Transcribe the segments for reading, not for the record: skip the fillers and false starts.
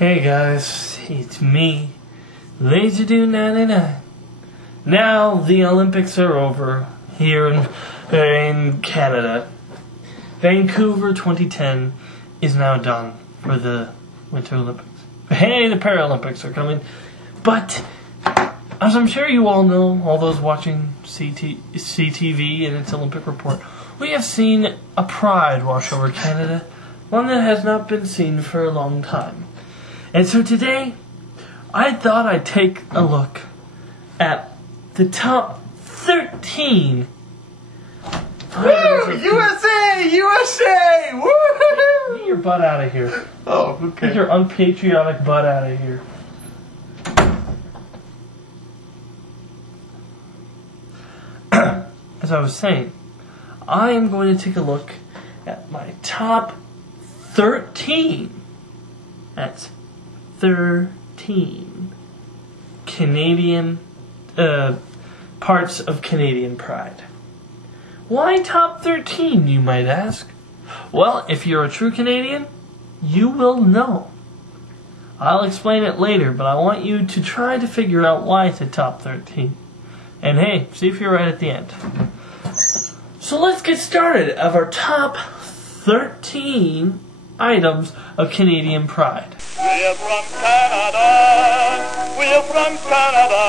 Hey guys, it's me, LazyDude99. Now the Olympics are over here in Canada. Vancouver 2010 is now done for the Winter Olympics. Hey, the Paralympics are coming. But, as I'm sure you all know, all those watching CTV and its Olympic report, we have seen a pride wash over Canada, one that has not been seen for a long time. And so today, I thought I'd take a look at the top 13. Woo! USA! USA! Woo! Get your butt out of here. Oh, okay. Get your unpatriotic butt out of here. As I was saying, I am going to take a look at my top 13. That's 13 Canadian parts of Canadian pride. Why top 13, you might ask? Well, if you're a true Canadian, you will know. I'll explain it later, but I want you to try to figure out why it's a top 13. And hey, see if you're right at the end. So let's get started of our top 13 items of Canadian pride. We're from Canada, we're from Canada,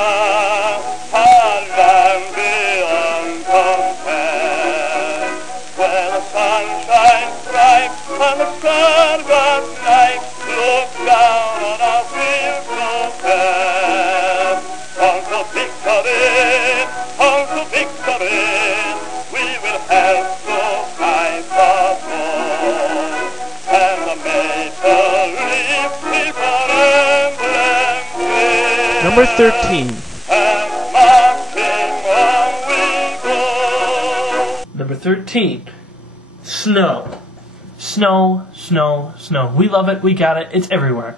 our land beyond compare. Where the sun shines bright and the stars night, look down on our fields so fair. On to victory, on to victory, we will have to fight for gold. And the maple leaf people emblem Number 13. and marching on we go. Number 13. Snow. Snow, snow, snow. We love it, we got it, it's everywhere.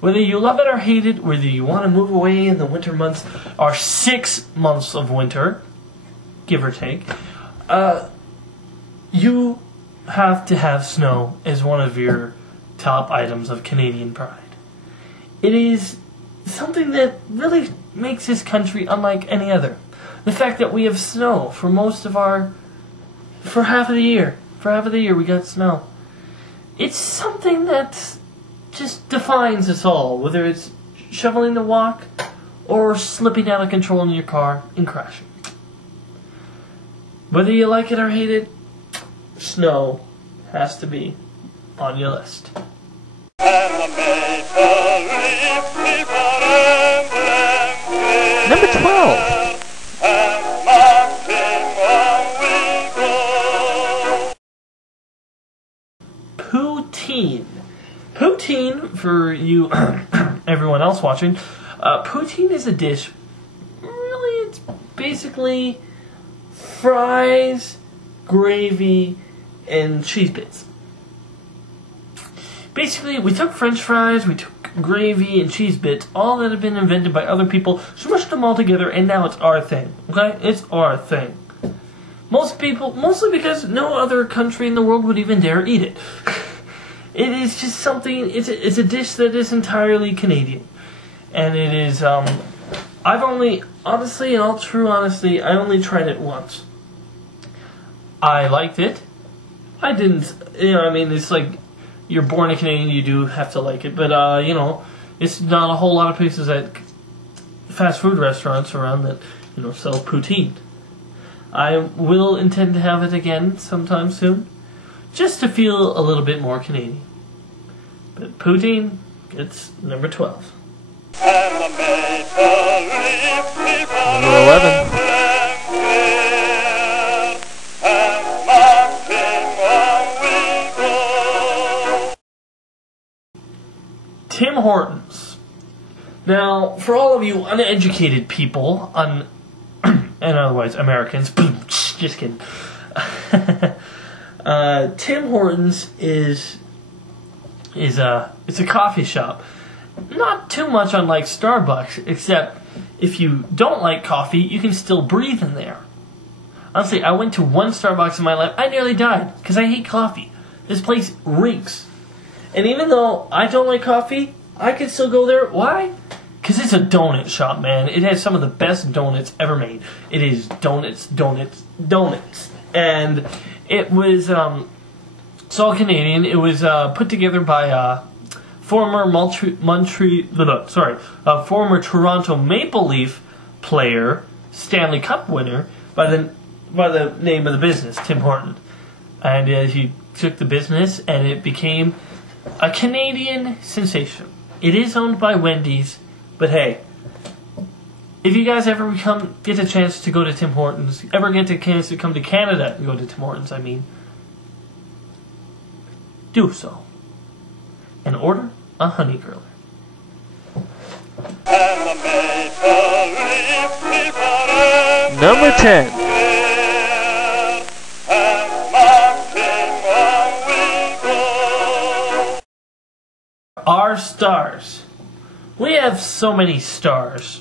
Whether you love it or hate it, whether you want to move away in the winter months, or 6 months of winter, give or take, you have to have snow as one of your top items of Canadian pride. It is something that really makes this country unlike any other. The fact that we have snow for half of the year. For half of the year we got snow. It's something that just defines us all, whether it's shoveling the walk or slipping out of control in your car and crashing. Whether you like it or hate it, snow has to be on your list. And the maple leaf people emblem Number 12. and marching on we go. Poutine. Poutine, for you, everyone else watching, poutine is a dish. Really, it's basically fries, gravy, and cheese bits. Basically, we took French fries, we took gravy and cheese bits, all that have been invented by other people, smushed them all together, and now it's our thing. Okay? It's our thing. Most people, mostly because no other country in the world would even dare eat it. It is just something, it's a dish that is entirely Canadian. And it is, I've only, honestly, in all true honesty, I only tried it once. I liked it. I didn't, it's like, you're born a Canadian, you do have to like it. But, it's not a whole lot of places at fast food restaurants around that, sell poutine. I will intend to have it again sometime soon, just to feel a little bit more Canadian. But poutine gets number 12. And the maple leaf people Number 11. emblem and marching on we go. Tim Hortons. Now, for all of you uneducated people, and otherwise Americans, just kidding. Tim Hortons is a coffee shop. Not too much unlike Starbucks, except if you don't like coffee, you can still breathe in there. Honestly, I went to one Starbucks in my life. I nearly died because I hate coffee. This place reeks. And even though I don't like coffee, I could still go there. Why? Because it's a donut shop, man. It has some of the best donuts ever made. It is donuts. And it was, it's all Canadian. It was put together by former former Toronto Maple Leaf player, Stanley Cup winner, by the name of the business, Tim Hortons. And he took the business, and it became a Canadian sensation. It is owned by Wendy's, but hey, if you guys ever get a chance to go to Tim Hortons, ever get a chance to come to Canada and go to Tim Hortons, I mean, do so. And order a honey griller. Number 10. Our stars. We have so many stars.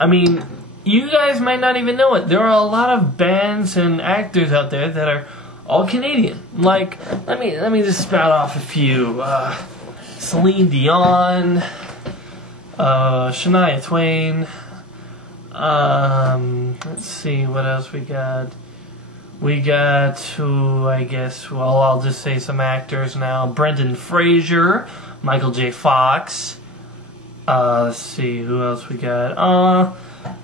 I mean, you guys might not even know it. There are a lot of bands and actors out there that are all Canadian. Like, let me just spout off a few. Celine Dion, Shania Twain. Let's see what else we got. We got I'll just say some actors now. Brendan Fraser, Michael J. Fox. Let's see who else we got.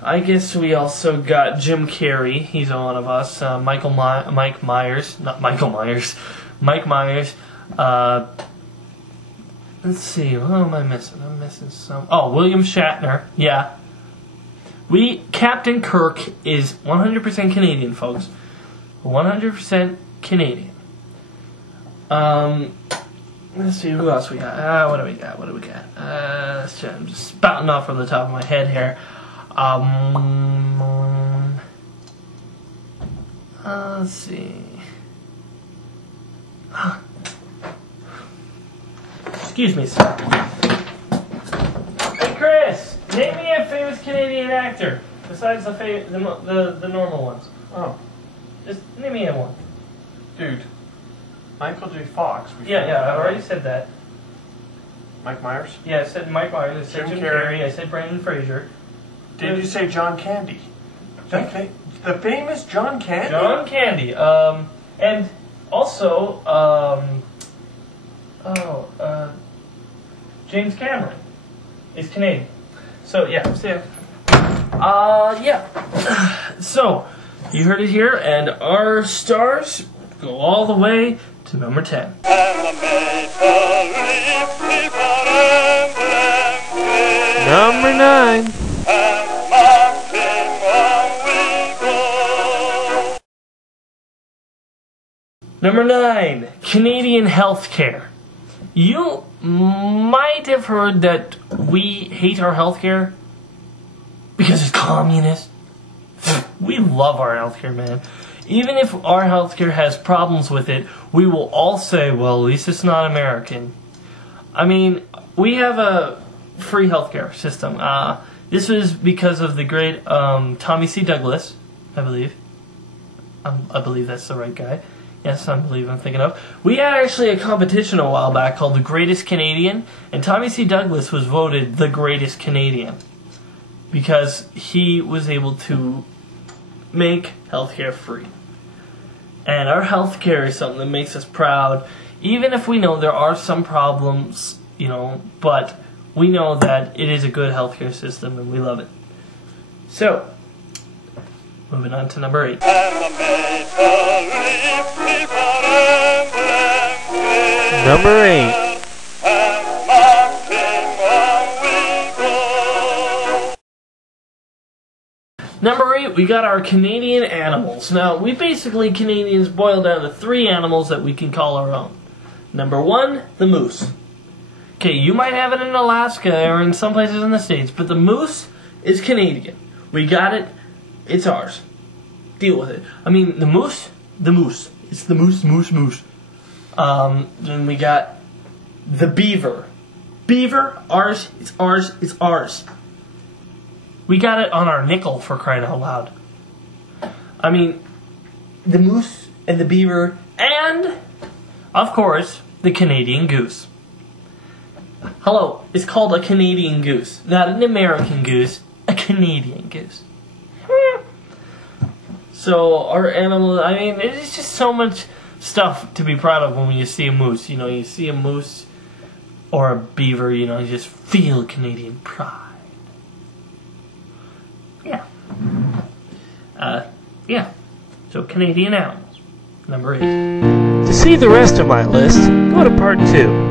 I guess we also got Jim Carrey. He's one of us. Mike Myers. Let's see. What am I missing? I'm missing some. Oh, William Shatner. Yeah. Captain Kirk is 100% Canadian, folks. 100% Canadian. Let's see who else we got. What do we got? Let's see. I'm just spouting off from the top of my head here. Let's see. Excuse me, sir. Hey, Chris, name me a famous Canadian actor besides the normal ones. Oh, Just name me one. dude. Michael J. Fox. Yeah, I've already said that. Mike Myers? Yeah, I said Mike Myers, I said Jim Carrey, I said Brendan Fraser. Did you say John Candy? The famous John Candy? John Candy. And also, James Cameron is Canadian. So, yeah. So, you heard it here, and our stars go all the way to number 10. Number 9. Number 9, Canadian healthcare. You might have heard that we hate our healthcare because it's communist. We love our healthcare, man. Even if our healthcare has problems with it, we will all say, well, at least it's not American. I mean, we have a free healthcare system. This was because of the great Tommy C. Douglas, I believe. I believe that's the right guy. Yes, I believe I'm thinking of. We had actually a competition a while back called The Greatest Canadian, and Tommy C. Douglas was voted the greatest Canadian because he was able to make healthcare free. And our healthcare is something that makes us proud, even if we know there are some problems, but we know that it is a good healthcare system and we love it. So, moving on to number 8. Number 8. Number 8, we got our Canadian animals. Now, Canadians boil down to 3 animals that we can call our own. Number 1, the moose. Okay, you might have it in Alaska or in some places in the States, but the moose is Canadian. We got it. It's ours. Deal with it. I mean, the moose. It's the moose. Then we got the beaver. Beaver, ours. It's ours. We got it on our nickel, for crying out loud. I mean, the moose and the beaver and, of course, the Canadian goose. Hello, it's called a Canadian goose. Not an American goose, a Canadian goose. So, our animal, I mean, it's just so much stuff to be proud of when you see a moose. You know, you see a moose or a beaver, you know, you just feel Canadian pride. Yeah. Yeah. So, Canadian animals. Number 8. To see the rest of my list, go to part 2.